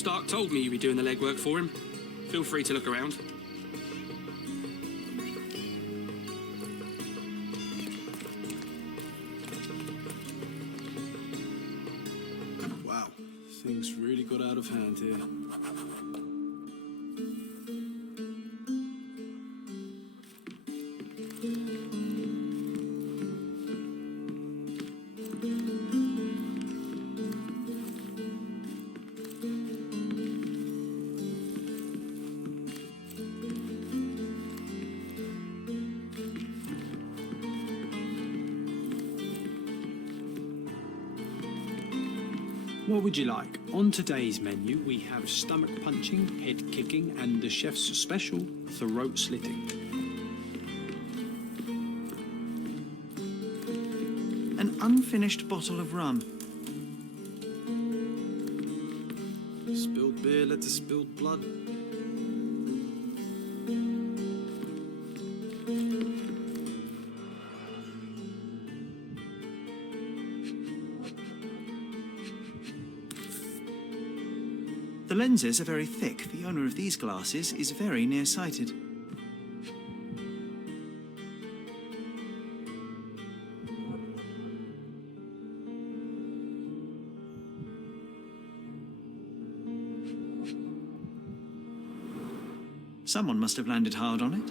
Stark told me you'd be doing the legwork for him. Feel free to look around. Wow, things really got out of hand here. What would you like? On today's menu, we have stomach punching, head kicking, and the chef's special, throat slitting. An unfinished bottle of rum. Spilled beer led to spilled blood. The lenses are very thick. The owner of these glasses is very nearsighted. Someone must have landed hard on it.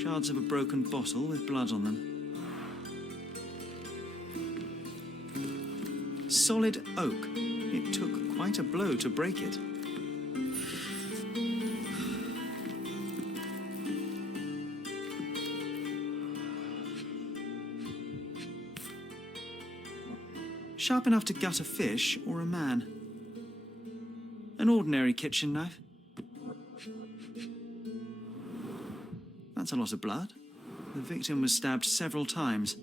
Shards of a broken bottle with blood on them. Solid oak. It took quite a blow to break it. Sharp enough to gut a fish or a man. An ordinary kitchen knife. That's a lot of blood. The victim was stabbed several times.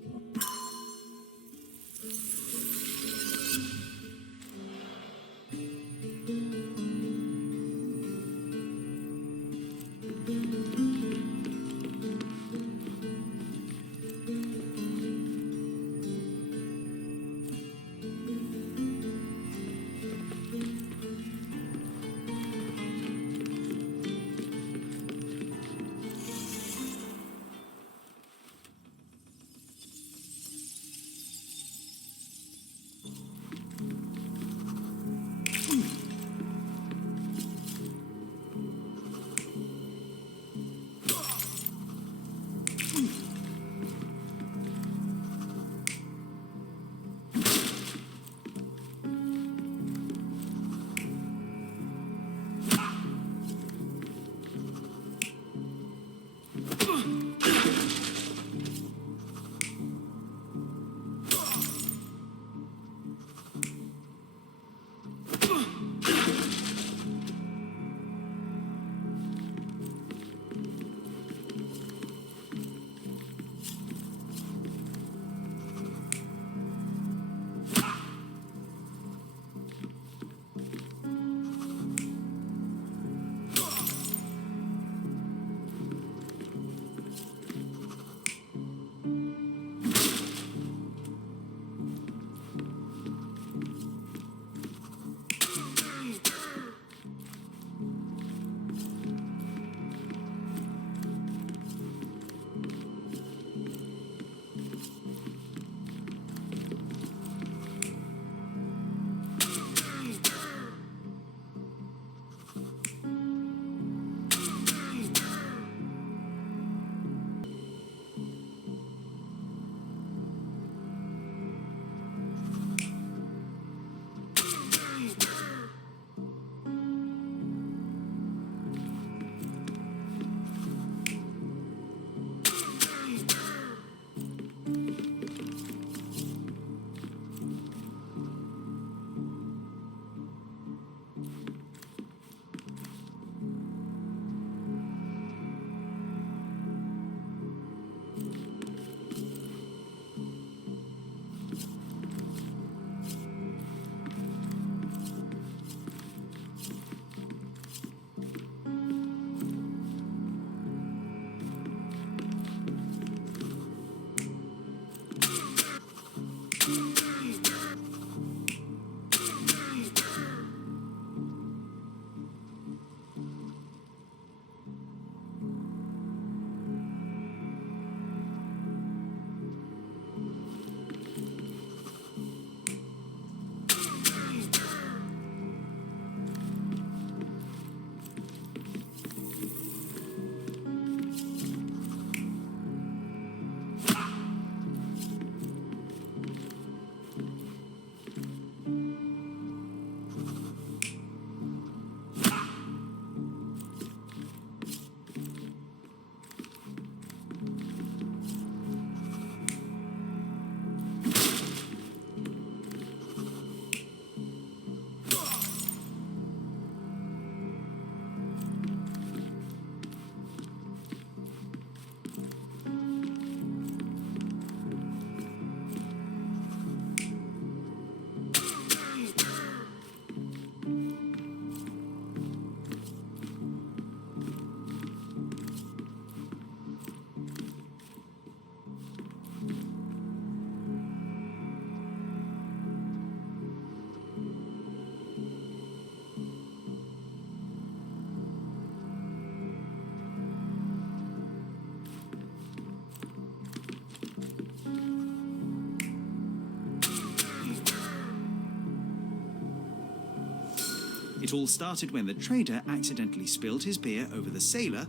It all started when the trader accidentally spilled his beer over the sailor.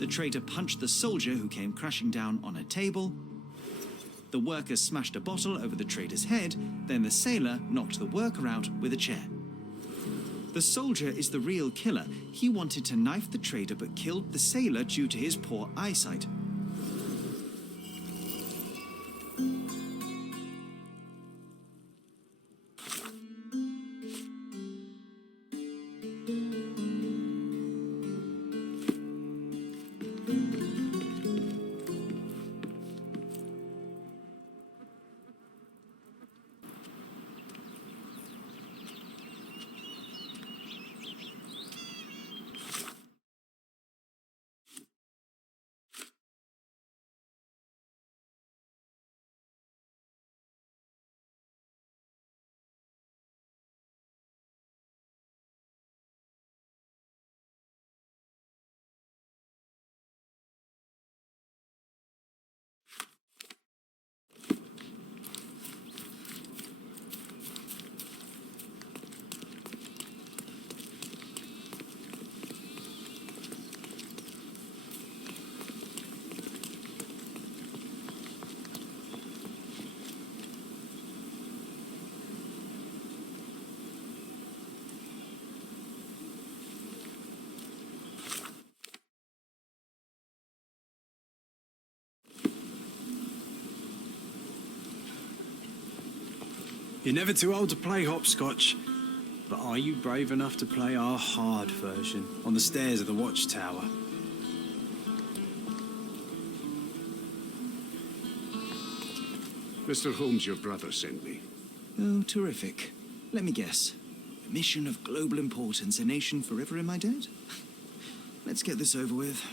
The trader punched the soldier who came crashing down on a table. The worker smashed a bottle over the trader's head. Then the sailor knocked the worker out with a chair. The soldier is the real killer. He wanted to knife the trader but killed the sailor due to his poor eyesight. You're never too old to play hopscotch, but are you brave enough to play our hard version on the stairs of the watchtower? Mr. Holmes, your brother sent me. Oh, terrific. Let me guess. A mission of global importance, a nation forever in my debt? Let's get this over with.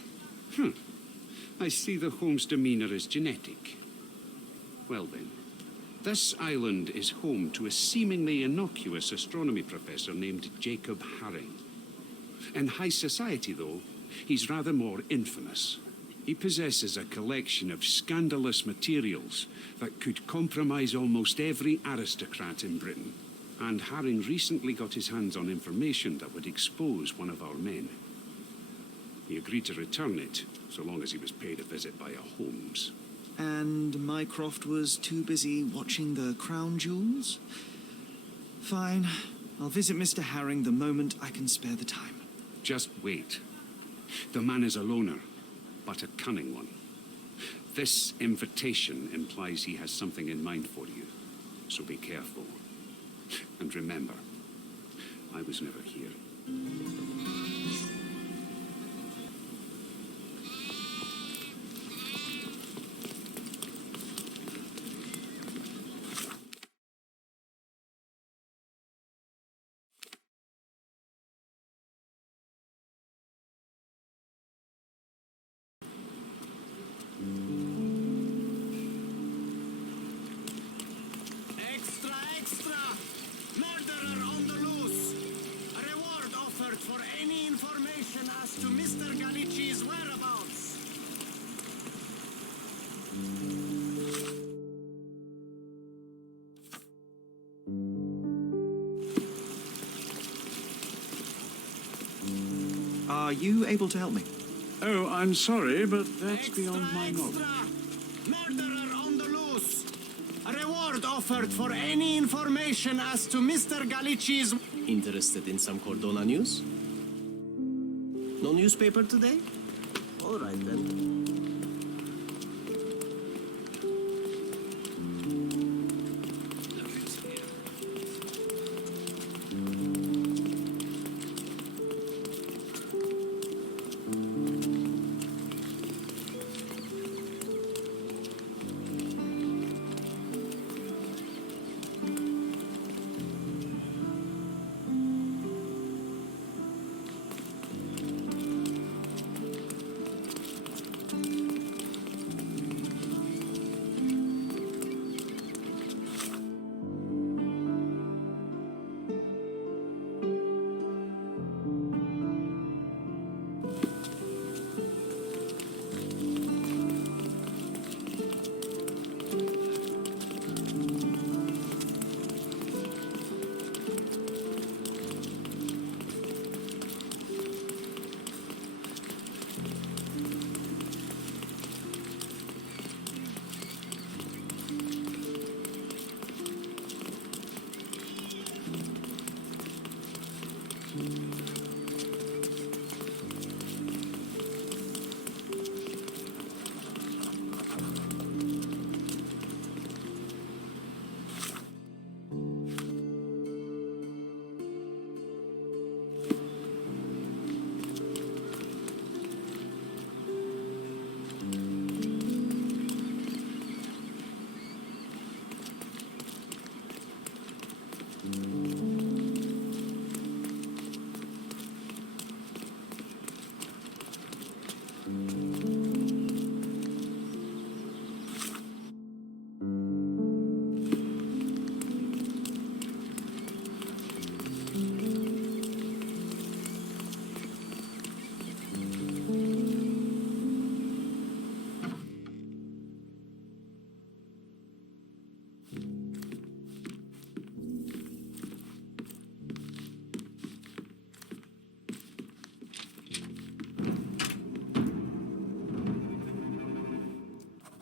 I see the Holmes demeanor is genetic. Well then, this island is home to a seemingly innocuous astronomy professor named Jacob Haring. In high society, though, he's rather more infamous. He possesses a collection of scandalous materials that could compromise almost every aristocrat in Britain. And Haring recently got his hands on information that would expose one of our men. He agreed to return it, so long as he was paid a visit by a Holmes. And Mycroft was too busy watching the crown jewels? Fine. I'll visit Mr. Haring the moment I can spare the time. Just wait. The man is a loner, but a cunning one. This invitation implies he has something in mind for you, so be careful. And remember, I was never here. Extra, extra! Murderer on the loose! A reward offered for any information as to Mr. Galici's whereabouts. Are you able to help me? Oh, I'm sorry, but that's Extra, beyond my knowledge. extra! Murderer on the loose! A reward offered for any information as to Mr. Galici's... Interested in some Cordona news? No newspaper today? All right then.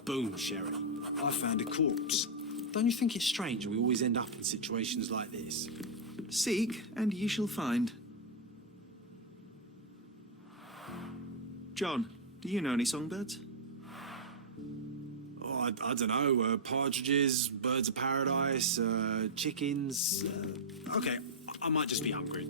Boom, Sherry. I found a corpse. Don't you think it's strange we always end up in situations like this? Seek, and ye shall find. John, do you know any songbirds? Oh, I don't know. Partridges, birds of paradise, chickens. Okay, I might just be hungry.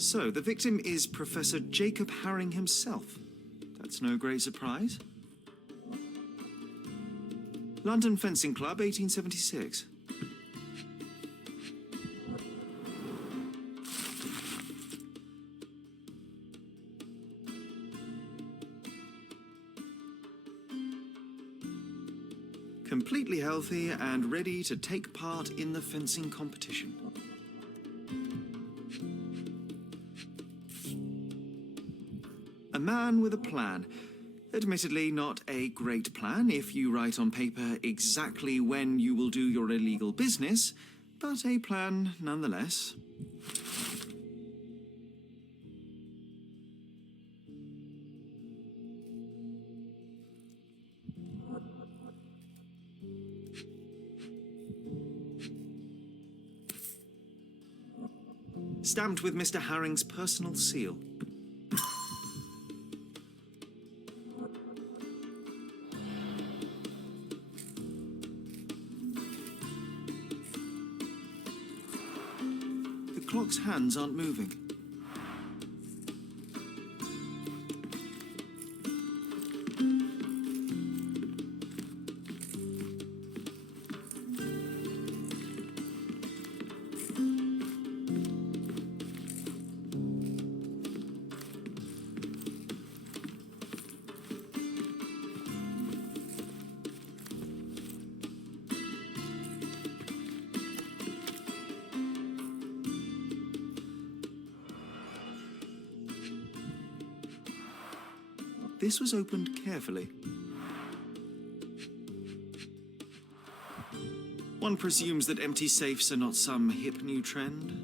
So, the victim is Professor Jacob Haring himself. That's no great surprise. London Fencing Club, 1876. Completely healthy and ready to take part in the fencing competition. A man with a plan. Admittedly, not a great plan if you write on paper exactly when you will do your illegal business, but a plan nonetheless. Stamped with Mr. Haring's personal seal. The clock's hands aren't moving. This was opened carefully. One presumes that empty safes are not some hip new trend.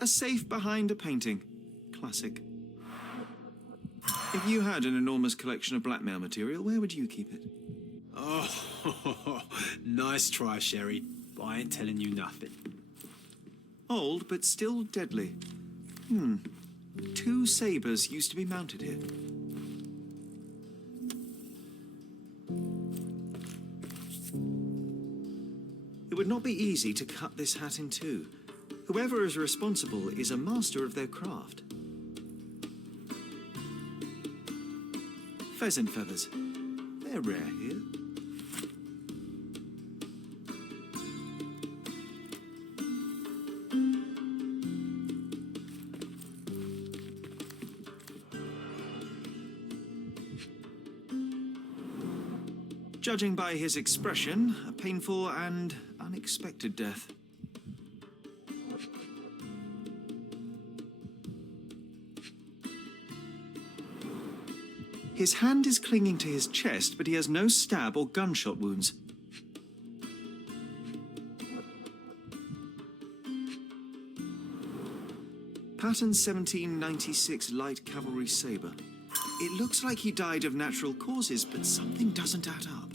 A safe behind a painting. Classic. If you had an enormous collection of blackmail material, where would you keep it? Oh, nice try, Sherry. But I ain't telling you nothing. Old, but still deadly. 2 sabres used to be mounted here. It would not be easy to cut this hat in two. Whoever is responsible is a master of their craft. Pheasant feathers. They're rare here. Judging by his expression, a painful and unexpected death. His hand is clinging to his chest, but he has no stab or gunshot wounds. Pattern 1796 light cavalry sabre. It looks like he died of natural causes, but something doesn't add up.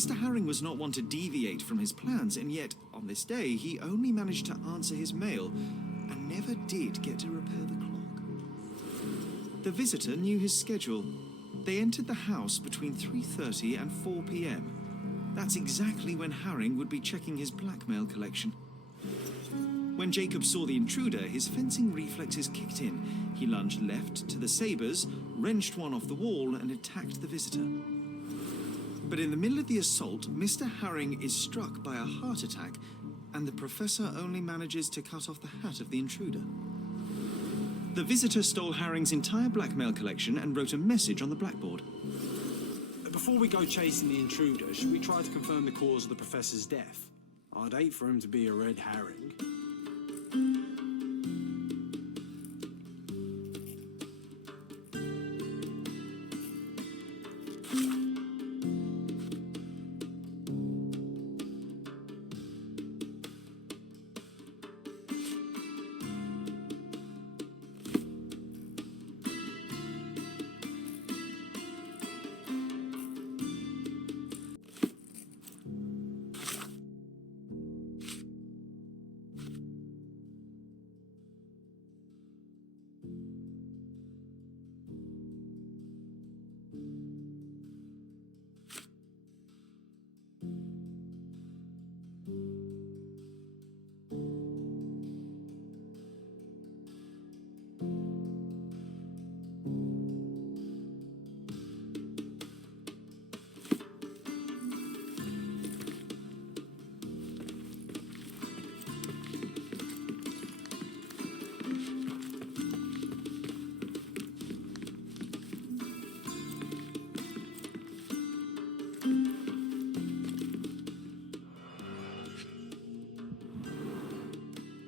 Mr. Herring was not one to deviate from his plans, and yet, on this day, he only managed to answer his mail and never did get to repair the clock. The visitor knew his schedule. They entered the house between 3:30 and 4 p.m. That's exactly when Herring would be checking his blackmail collection. When Jacob saw the intruder, his fencing reflexes kicked in. He lunged left to the sabres, wrenched one off the wall, and attacked the visitor. But in the middle of the assault, Mr. Herring is struck by a heart attack, and the professor only manages to cut off the hat of the intruder. The visitor stole Herring's entire blackmail collection and wrote a message on the blackboard. Before we go chasing the intruder, should we try to confirm the cause of the professor's death? I'd hate for him to be a red herring.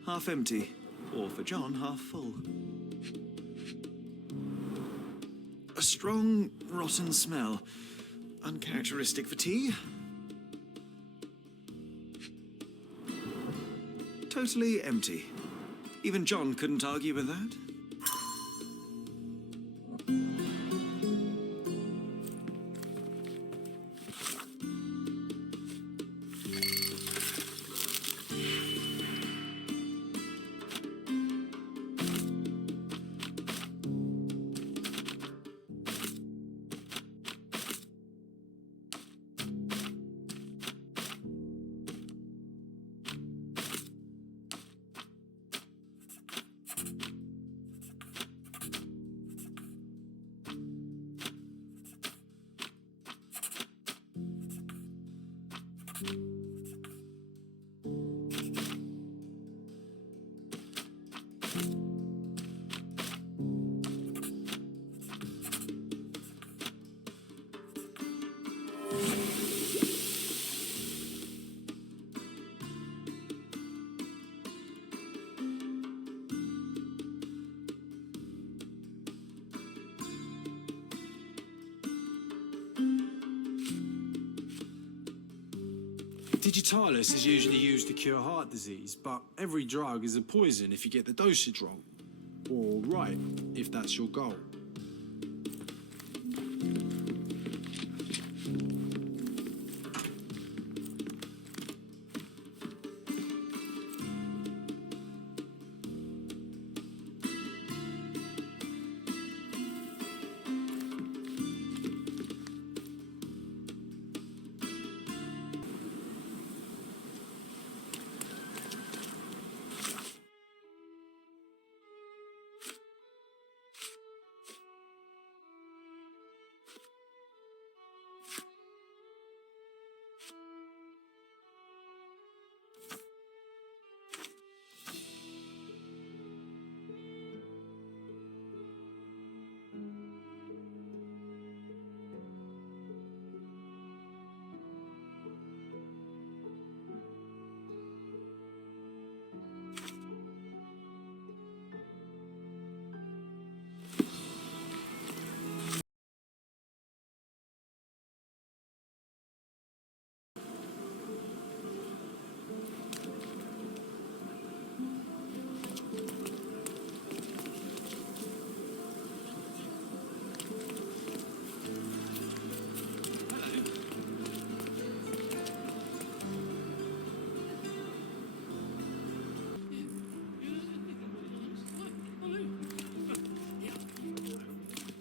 Half empty, or for John, half full. A strong, rotten smell, uncharacteristic for tea. Totally empty. Even John couldn't argue with that. Digitalis is usually used to cure heart disease, but every drug is a poison if you get the dosage wrong. Or right, if that's your goal.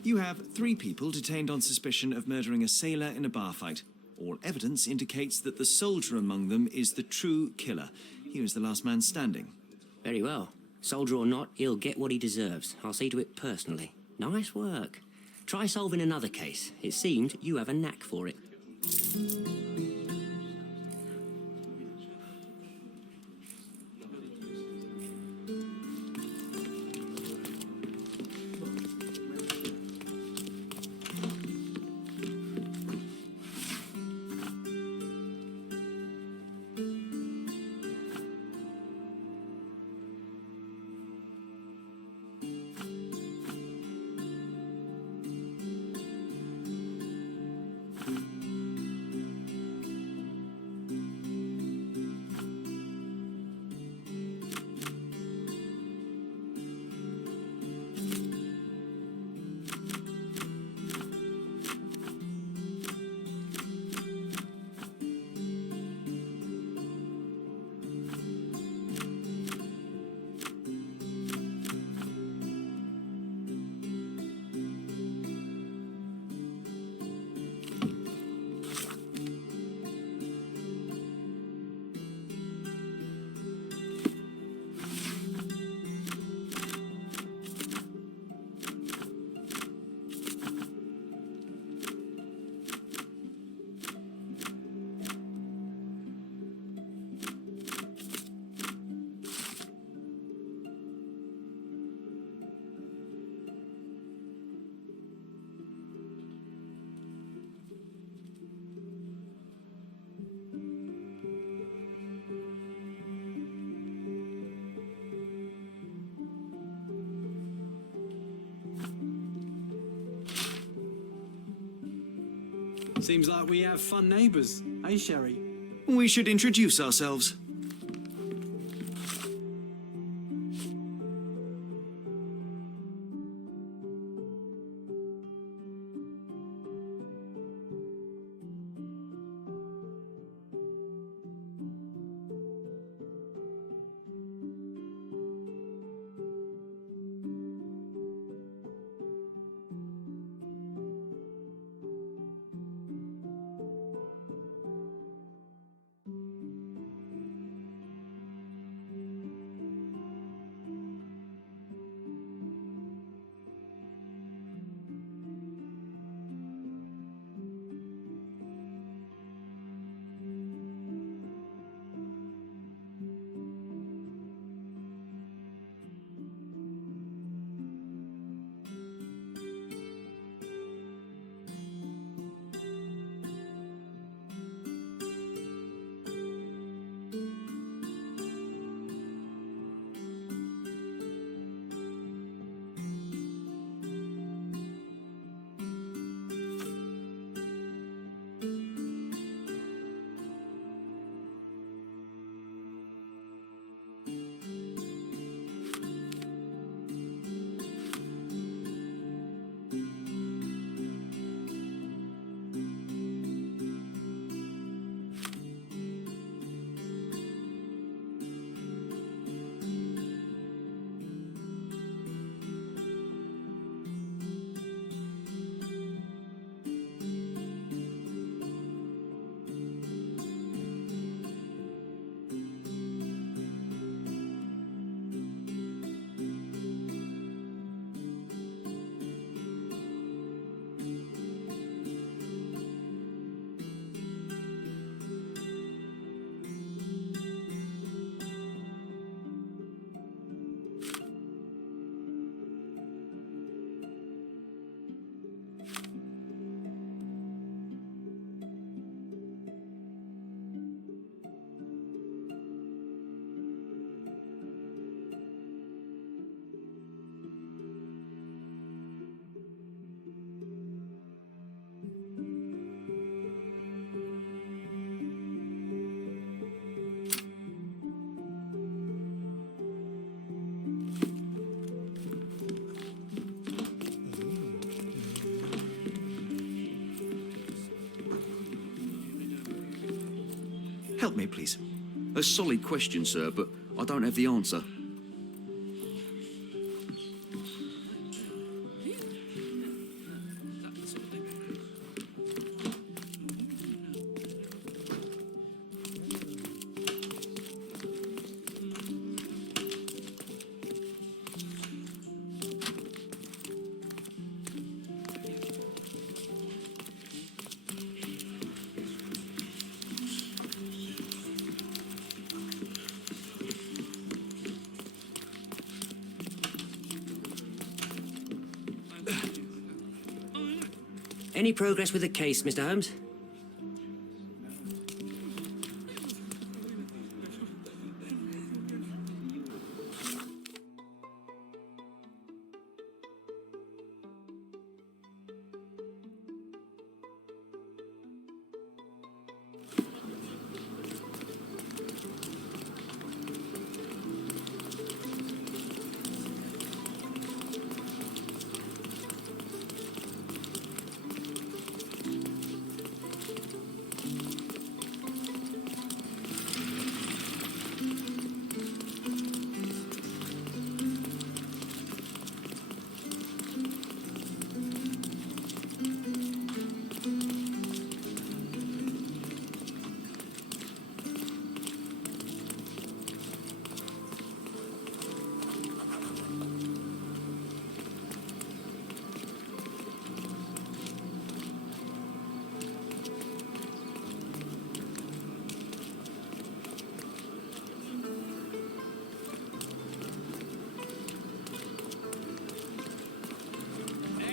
You have 3 people detained on suspicion of murdering a sailor in a bar fight. All evidence indicates that the soldier among them is the true killer. He was the last man standing. Very well. Soldier or not, he'll get what he deserves. I'll see to it personally. Nice work. Try solving another case. It seemed you have a knack for it. Seems like we have fun neighbours, eh, Sherry? We should introduce ourselves. Help me, please. A solid question, sir, but I don't have the answer. Any progress with the case, Mr. Holmes?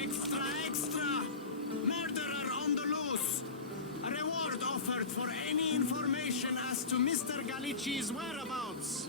Extra, extra! Murderer on the loose! A reward offered for any information as to Mr. Galici's whereabouts.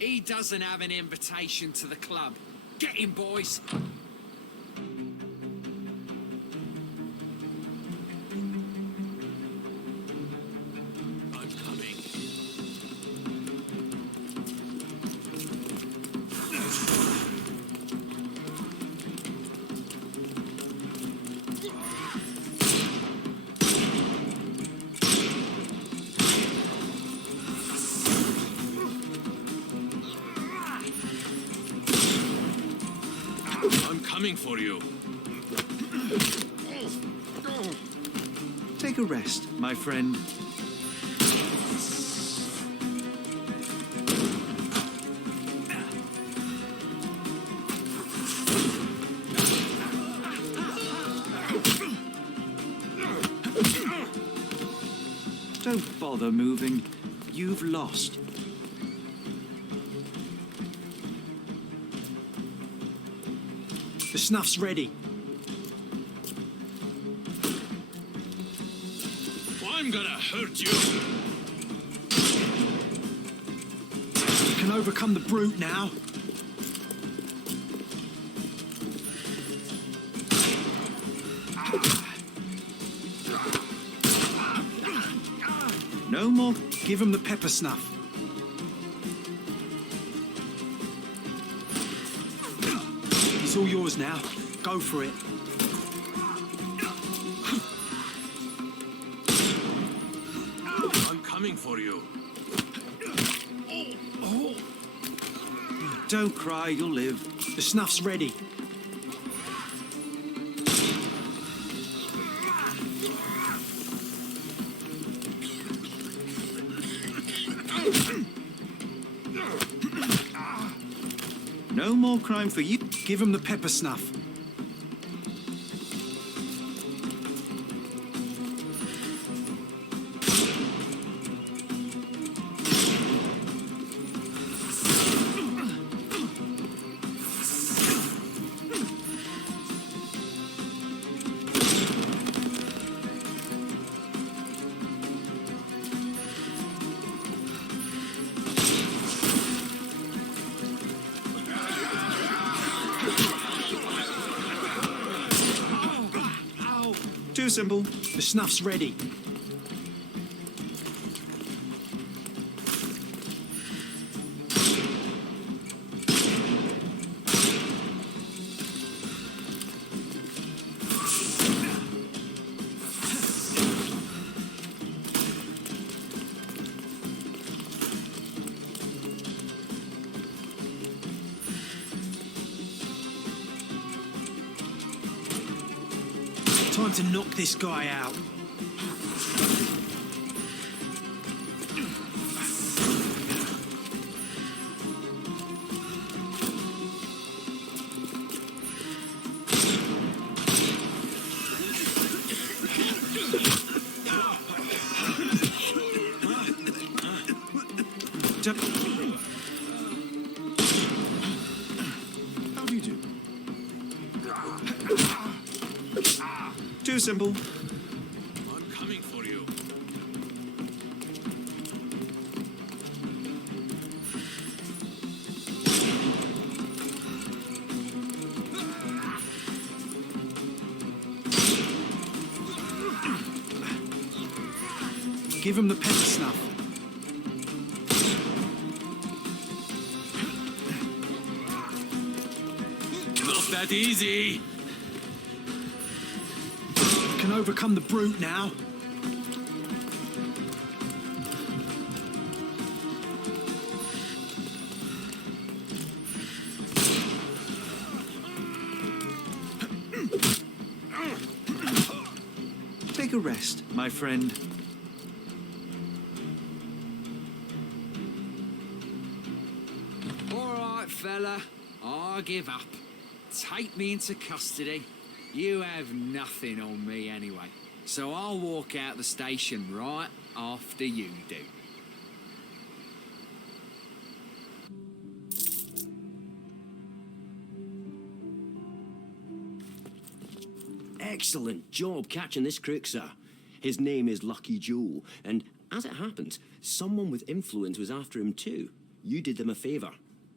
He doesn't have an invitation to the club. Get him, boys. I'm coming. I'm coming for you. Take a rest, my friend. Don't bother moving. You've lost. The snuff's ready. I'm gonna hurt you. You can overcome the brute now. No more. Give him the pepper snuff. It's all yours now. Go for it. I'm coming for you. Don't cry, you'll live. The snuff's ready. No more crime for you. Give him the pepper snuff. Too simple. The snuff's ready. Time to knock this guy out. How do you do? Too simple. I'm coming for you. Give him the pepper snuff. Not that easy. Can overcome the brute now. Take a rest, my friend. All right, fella. I give up. Take me into custody. You have nothing on me anyway. So I'll walk out the station right after you do. Excellent job catching this crook, sir. His name is Lucky Joe, and as it happens, someone with influence was after him too. You did them a favour.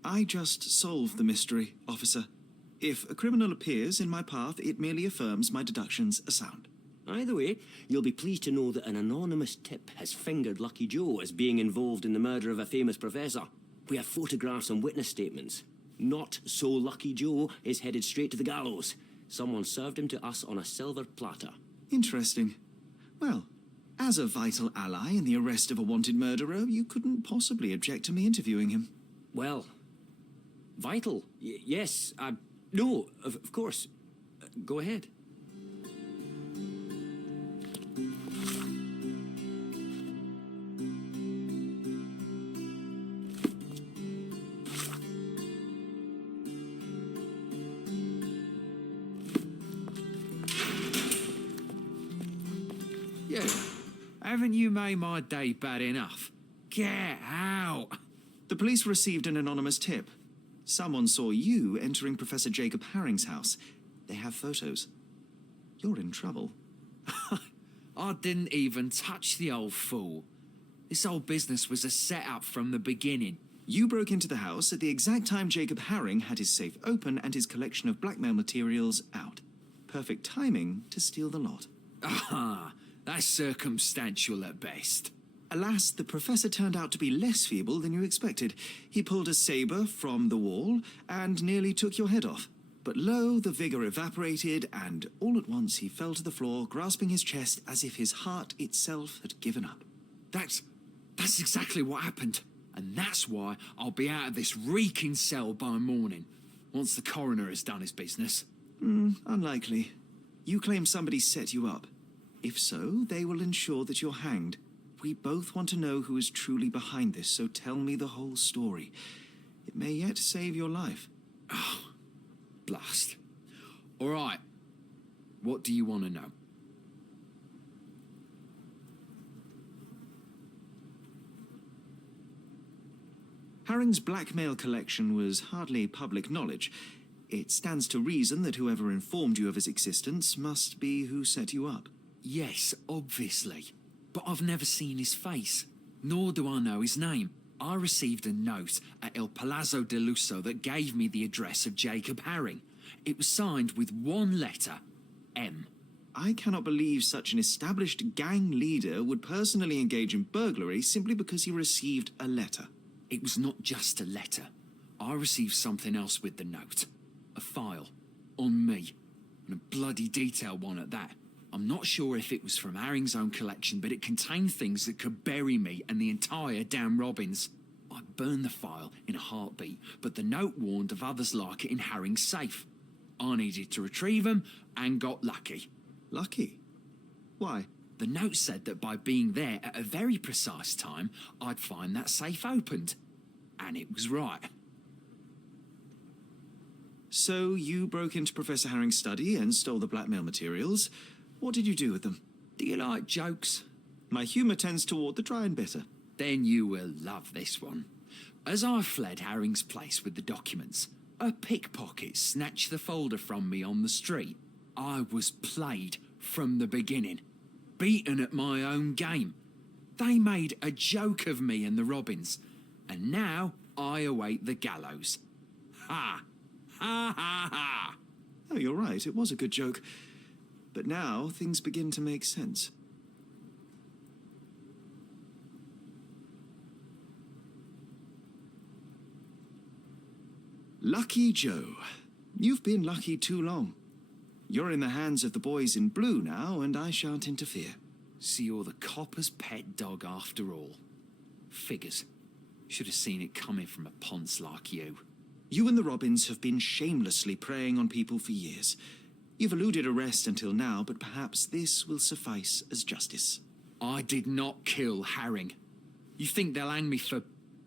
I just solved the mystery, officer. If a criminal appears in my path, it merely affirms my deductions are sound. Either way, you'll be pleased to know that an anonymous tip has fingered Lucky Joe as being involved in the murder of a famous professor. We have photographs and witness statements. Not so Lucky Joe is headed straight to the gallows. Someone served him to us on a silver platter. Interesting. Well, as a vital ally in the arrest of a wanted murderer, you couldn't possibly object to me interviewing him. Well, vital. Yes, no, of course. Go ahead. You, haven't you made my day bad enough? Get out! The police received an anonymous tip. Someone saw you entering Professor Jacob Harring's house. They have photos. You're in trouble. I didn't even touch the old fool. This whole business was a setup from the beginning. You broke into the house at the exact time Jacob Haring had his safe open and his collection of blackmail materials out. Perfect timing to steal the lot. Ah, that's circumstantial at best. Alas, the professor turned out to be less feeble than you expected. He pulled a saber from the wall and nearly took your head off. But lo, the vigor evaporated, and all at once he fell to the floor, grasping his chest as if his heart itself had given up. That's exactly what happened. And that's why I'll be out of this reeking cell by morning, once the coroner has done his business. Unlikely. You claim somebody set you up. If so, they will ensure that you're hanged. We both want to know who is truly behind this, so tell me the whole story. It may yet save your life. Oh, blast. All right. What do you want to know? Haring's blackmail collection was hardly public knowledge. It stands to reason that whoever informed you of his existence must be who set you up. Yes, obviously. But I've never seen his face, nor do I know his name. I received a note at El Palazzo de Lusso that gave me the address of Jacob Haring. It was signed with one letter, M. I cannot believe such an established gang leader would personally engage in burglary simply because he received a letter. It was not just a letter. I received something else with the note. A file. On me. And a bloody detailed one at that. I'm not sure if it was from Haring's own collection, but it contained things that could bury me and the entire damn Robbins. I burned the file in a heartbeat, but the note warned of others like it in Haring's safe. I needed to retrieve them and got lucky. Lucky? Why? The note said that by being there at a very precise time, I'd find that safe opened. And it was right. So you broke into Professor Haring's study and stole the blackmail materials. What did you do with them? Do you like jokes? My humour tends toward the dry and bitter. Then you will love this one. As I fled Haring's place with the documents, a pickpocket snatched the folder from me on the street. I was played from the beginning. Beaten at my own game. They made a joke of me and the Robbins. And now I await the gallows. Ha! Ha ha ha! Oh, you're right. It was a good joke. But now things begin to make sense. Lucky Joe. You've been lucky too long. You're in the hands of the boys in blue now, and I shan't interfere. So you're the copper's pet dog after all. Figures. Should have seen it coming from a ponce like you. You and the Robbins have been shamelessly preying on people for years. You've eluded arrest until now, but perhaps this will suffice as justice. I did not kill Haring. You think they'll hang me for,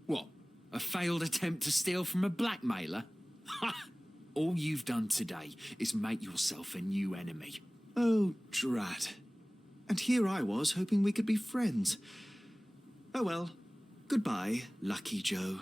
what, a failed attempt to steal from a blackmailer? Ha! All you've done today is make yourself a new enemy. Oh, drat. And here I was hoping we could be friends. Oh well, goodbye, Lucky Joe.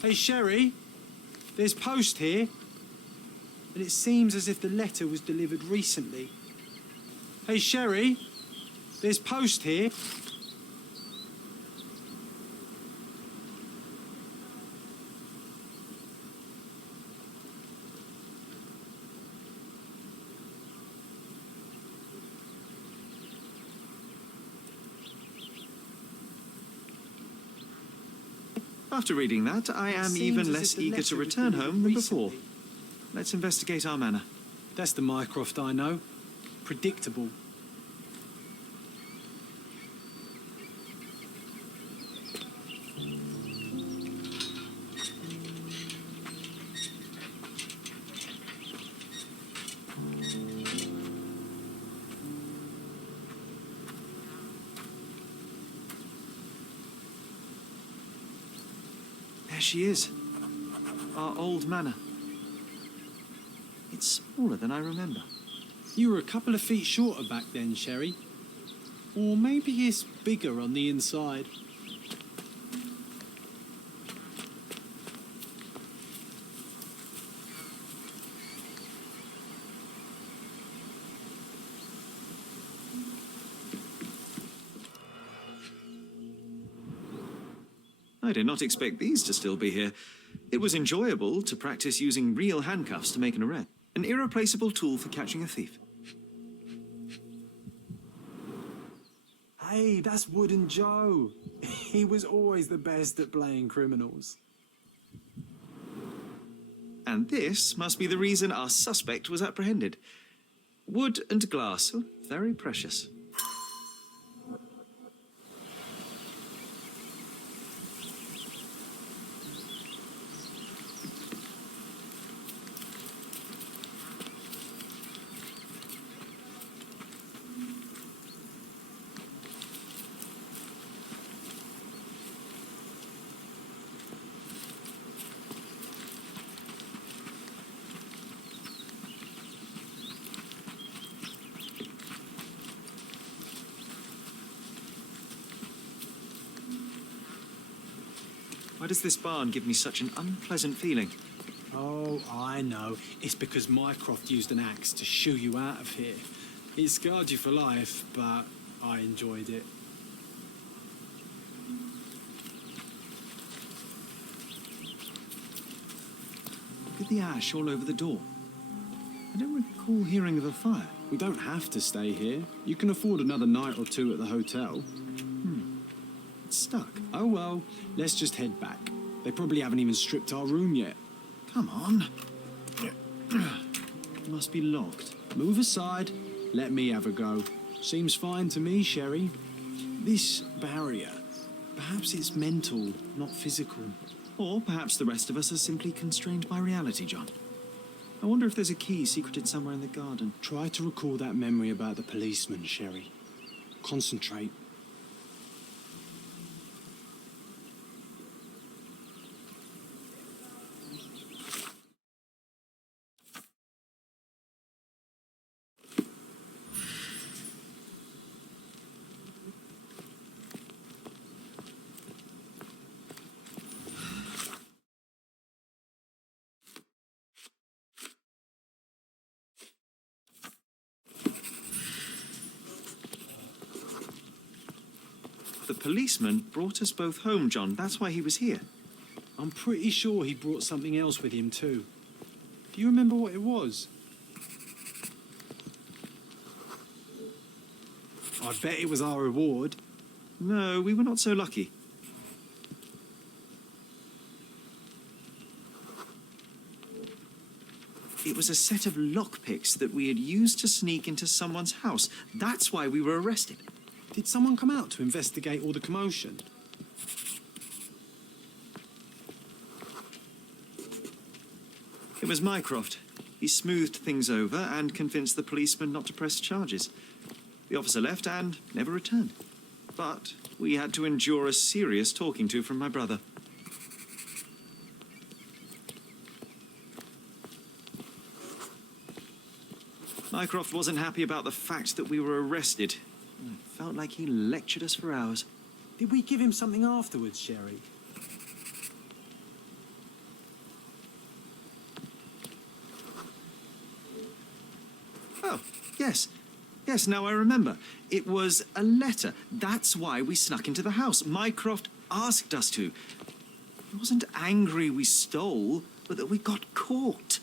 Hey, Sherry, there's post here, and it seems as if the letter was delivered recently. Hey, Sherry, there's post here. After reading that, I am even less eager to return home than before. Let's investigate our manor. That's the Mycroft I know. Predictable. There she is. Our old manor. It's smaller than I remember. You were a couple of feet shorter back then, Sherry. Or maybe it's bigger on the inside. I did not expect these to still be here. It was enjoyable to practice using real handcuffs to make an arrest. An irreplaceable tool for catching a thief. Hey, that's Wooden Joe. He was always the best at playing criminals. And this must be the reason our suspect was apprehended. Wood and glass, oh, very precious. Why does this barn give me such an unpleasant feeling? Oh, I know. It's because Mycroft used an axe to shoo you out of here. It scarred you for life, but I enjoyed it. Look at the ash all over the door. I don't recall hearing of a fire. We don't have to stay here. You can afford another night or two at the hotel. It's stuck. Oh well, let's just head back. They probably haven't even stripped our room yet. Come on. Must be locked. Move aside. Let me have a go. Seems fine to me, Sherry. This barrier, perhaps it's mental, not physical. Or perhaps the rest of us are simply constrained by reality, John. I wonder if there's a key secreted somewhere in the garden. Try to recall that memory about the policeman, Sherry. Concentrate. The policeman brought us both home, John. That's why he was here. I'm pretty sure he brought something else with him too. Do you remember what it was? I bet it was our reward. No, we were not so lucky. It was a set of lockpicks that we had used to sneak into someone's house. That's why we were arrested. Did someone come out to investigate all the commotion? It was Mycroft. He smoothed things over and convinced the policeman not to press charges. The officer left and never returned. But we had to endure a serious talking to from my brother. Mycroft wasn't happy about the fact that we were arrested. Felt like he lectured us for hours. Did we give him something afterwards, Sherry? Oh, yes. Yes, now I remember. It was a letter. That's why we snuck into the house. Mycroft asked us to. He wasn't angry we stole, but that we got caught.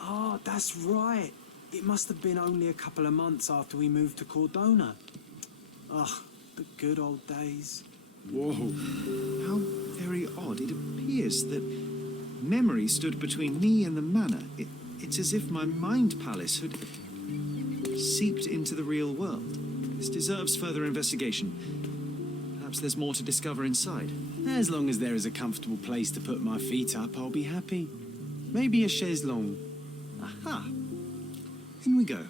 Ah, that's right. It must have been only a couple of months after we moved to Cordona. Ah, the good old days. Whoa. How very odd. It appears that memory stood between me and the manor. It's as if my mind palace had seeped into the real world. This deserves further investigation. Perhaps there's more to discover inside. As long as there is a comfortable place to put my feet up, I'll be happy. Maybe a chaise longue. Aha. In we go.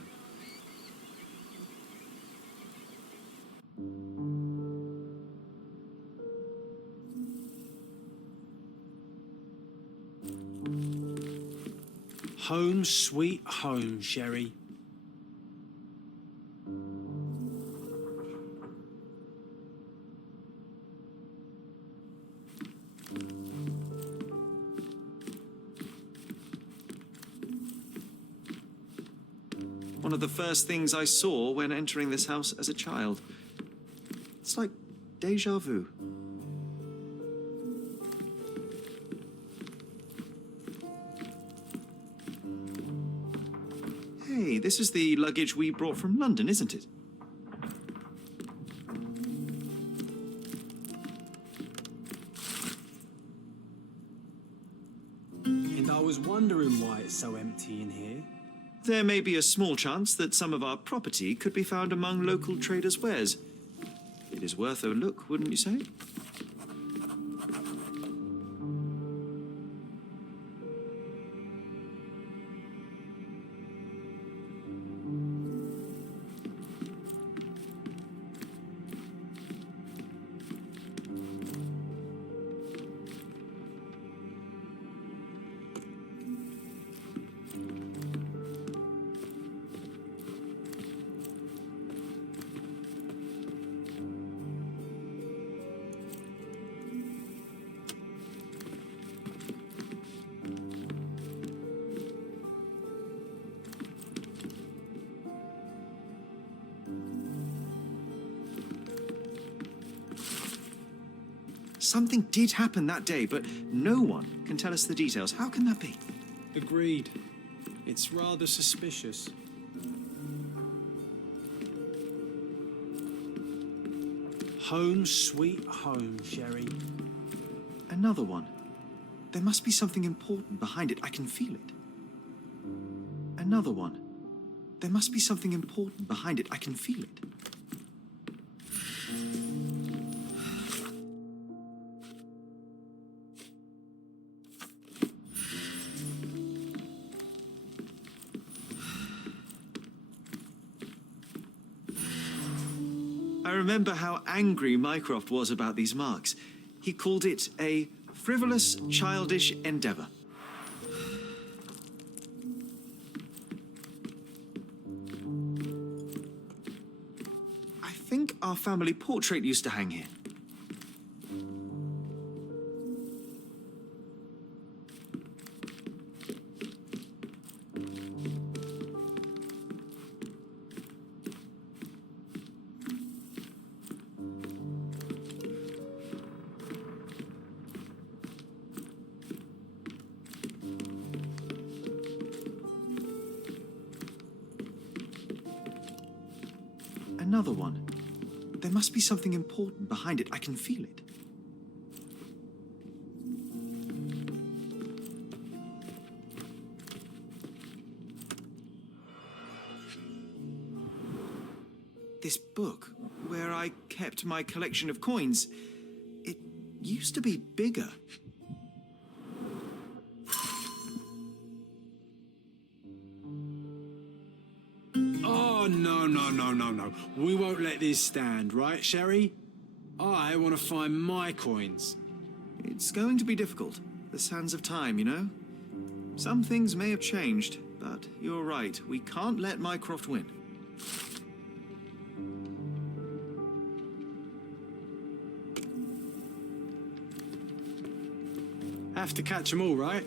Home sweet home, Sherry. One of the first things I saw when entering this house as a child. It's like déjà vu. Hey, this is the luggage we brought from London, isn't it? And I was wondering why it's so empty in here. There may be a small chance that some of our property could be found among local traders' wares. It is worth a look, wouldn't you say? Something did happen that day, but no one can tell us the details. How can that be? Agreed. It's rather suspicious. Home sweet home, Sherry. Another one. There must be something important behind it. I can feel it. Another one. There must be something important behind it. I can feel it. I remember how angry Mycroft was about these marks. He called it a frivolous, childish endeavour. I think our family portrait used to hang here. Another one. There must be something important behind it. I can feel it. This book, where I kept my collection of coins, it used to be bigger. Oh, no. We won't let this stand, right, Sherry? I want to find my coins. It's going to be difficult. The sands of time, you know? Some things may have changed, but you're right. We can't let Mycroft win. Have to catch 'em all, right?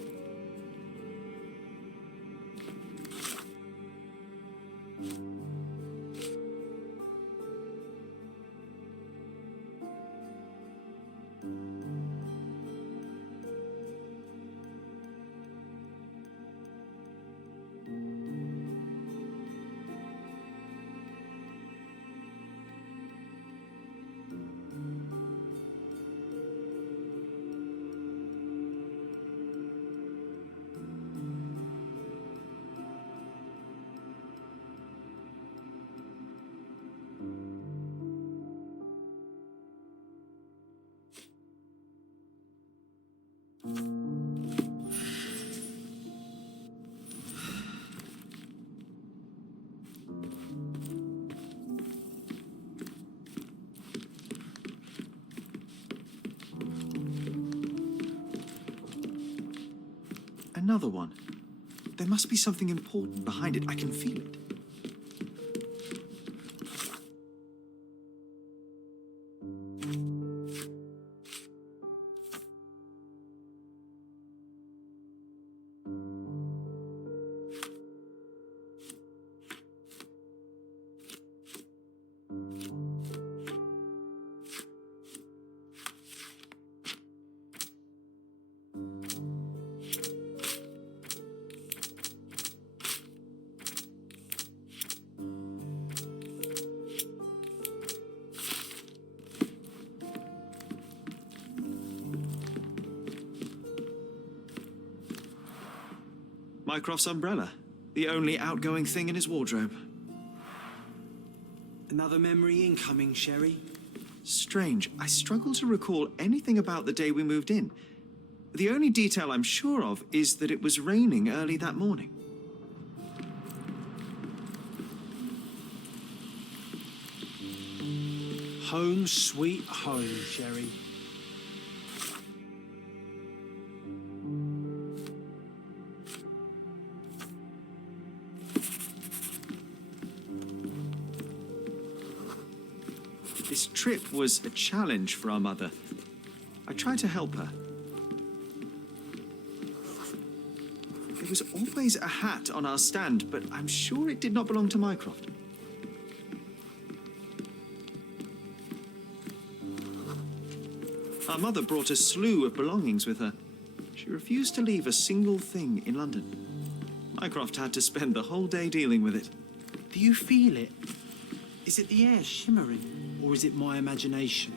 Another one. There must be something important behind it. I can feel it. Mycroft's umbrella, the only outgoing thing in his wardrobe. Another memory incoming, Sherry. Strange, I struggle to recall anything about the day we moved in. The only detail I'm sure of is that it was raining early that morning. Home sweet home, Sherry. This trip was a challenge for our mother. I tried to help her. There was always a hat on our stand, but I'm sure it did not belong to Mycroft. Our mother brought a slew of belongings with her. She refused to leave a single thing in London. Mycroft had to spend the whole day dealing with it. Do you feel it? Is it the air shimmering? Or is it my imagination?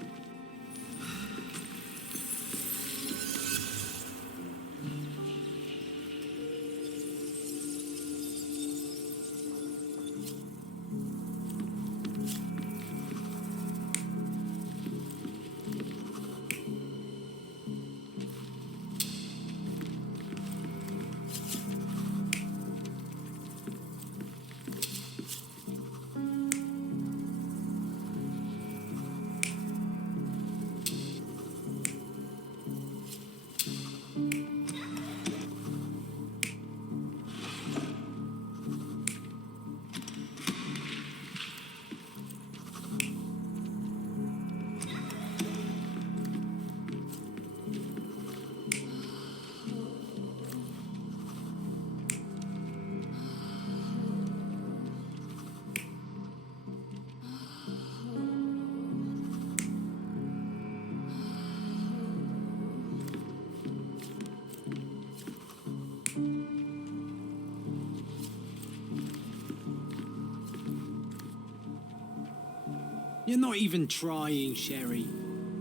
You're not even trying, Sherry.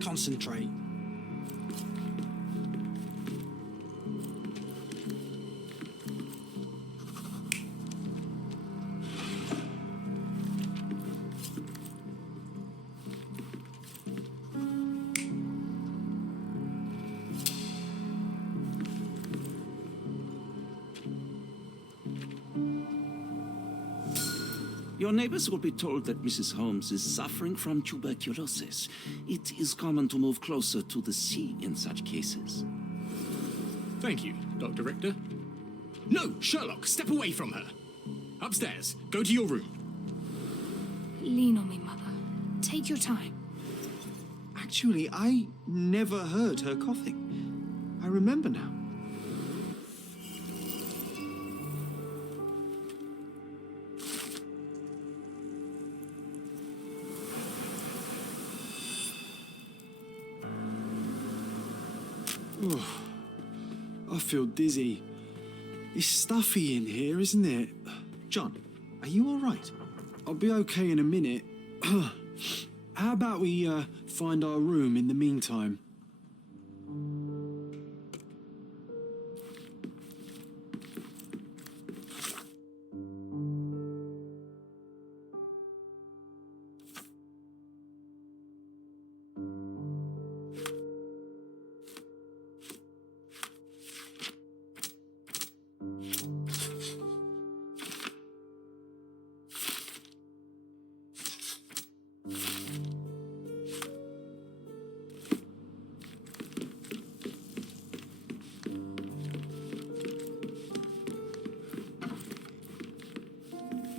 Concentrate. Your neighbors will be told that Mrs. Holmes is suffering from tuberculosis. It is common to move closer to the sea in such cases. Thank you, Dr. Richter. No, Sherlock, step away from her. Upstairs, go to your room. Lean on me, Mother. Take your time. Actually, I never heard her coughing. I remember now. I feel dizzy. It's stuffy in here, isn't it? John, are you all right? I'll be okay in a minute. How about we find our room in the meantime?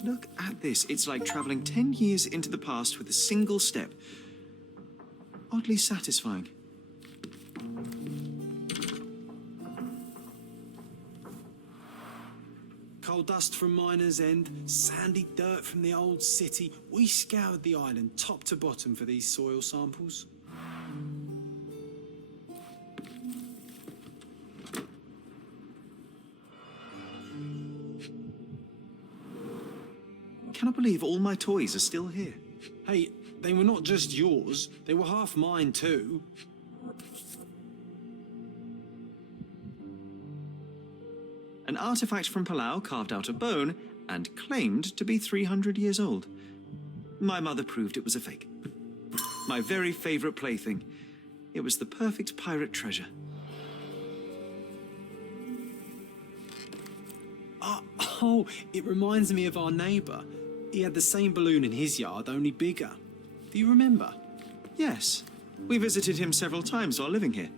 Look at this. It's like travelling 10 years into the past with a single step. Oddly satisfying. Coal dust from Miner's End, sandy dirt from the old city. We scoured the island top to bottom for these soil samples. I cannot believe all my toys are still here. Hey, they were not just yours, they were half mine too. An artifact from Palau carved out of bone and claimed to be 300 years old. My mother proved it was a fake. My very favourite plaything. It was the perfect pirate treasure. Oh, it reminds me of our neighbour. He had the same balloon in his yard, only bigger. Do you remember? Yes. We visited him several times while living here.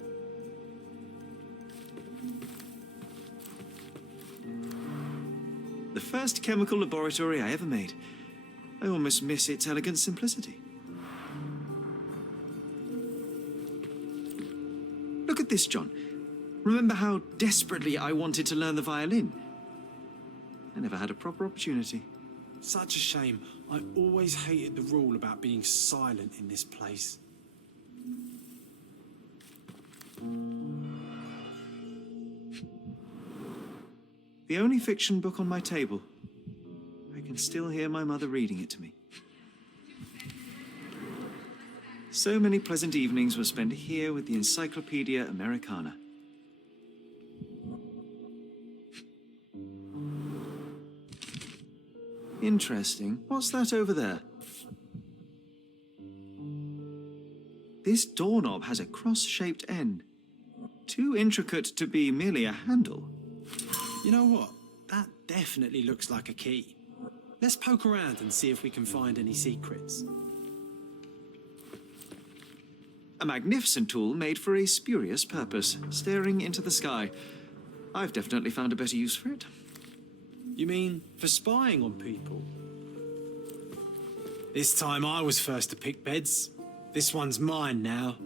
The first chemical laboratory I ever made. I almost miss its elegant simplicity. Look at this, John. Remember how desperately I wanted to learn the violin? I never had a proper opportunity. Such a shame. I always hated the rule about being silent in this place. The only fiction book on my table. I can still hear my mother reading it to me. So many pleasant evenings were spent here with the Encyclopedia Americana. Interesting. What's that over there? This doorknob has a cross-shaped end. Too intricate to be merely a handle. You know what? That definitely looks like a key. Let's poke around and see if we can find any secrets. A magnificent tool made for a spurious purpose, staring into the sky. I've definitely found a better use for it. You mean for spying on people? This time I was first to pick beds. This one's mine now.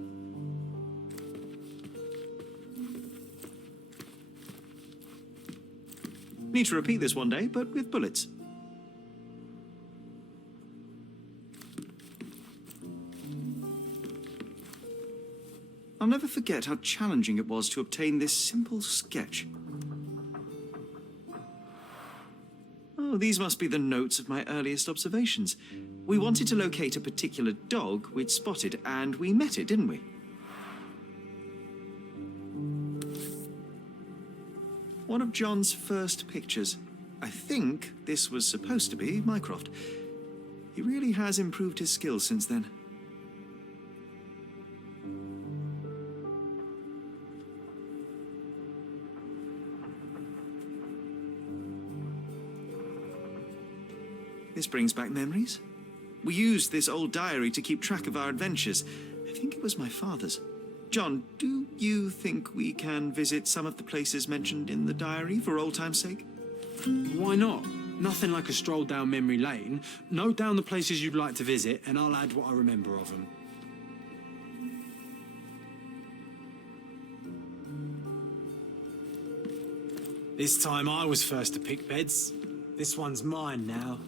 Need to repeat this one day, but with bullets. I'll never forget how challenging it was to obtain this simple sketch. Oh, these must be the notes of my earliest observations. We wanted to locate a particular dog we'd spotted, and we met it, didn't we? One of John's first pictures. I think this was supposed to be Mycroft. He really has improved his skills since then. This brings back memories. We used this old diary to keep track of our adventures. I think it was my father's. John, do you think we can visit some of the places mentioned in the diary for old time's sake? Why not? Nothing like a stroll down memory lane. Note down the places you'd like to visit, and I'll add what I remember of them. This time I was first to pick beds. This one's mine now.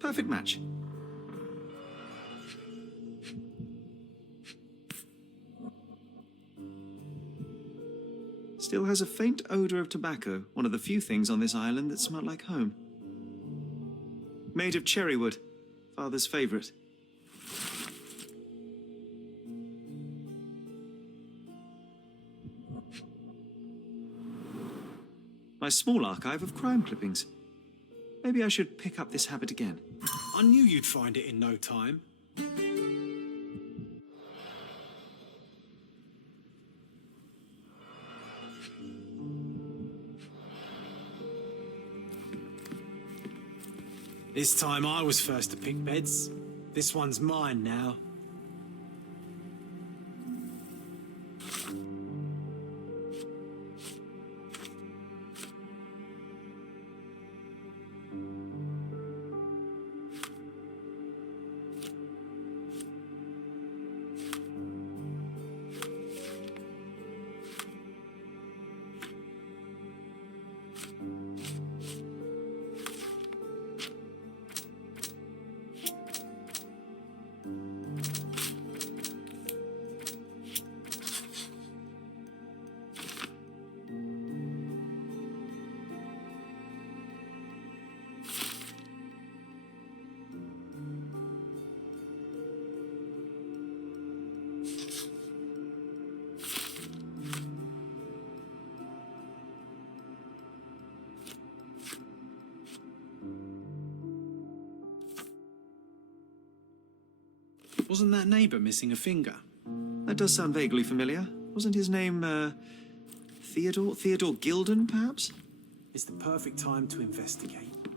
Perfect match. Still has a faint odour of tobacco, one of the few things on this island that smell like home. Made of cherry wood, Father's favourite. My small archive of crime clippings. Maybe I should pick up this habit again. I knew you'd find it in no time. This time I was first to pick beds. This one's mine now. Wasn't that neighbour missing a finger? That does sound vaguely familiar. Wasn't his name, Theodore? Theodore Gilden, perhaps? It's the perfect time to investigate.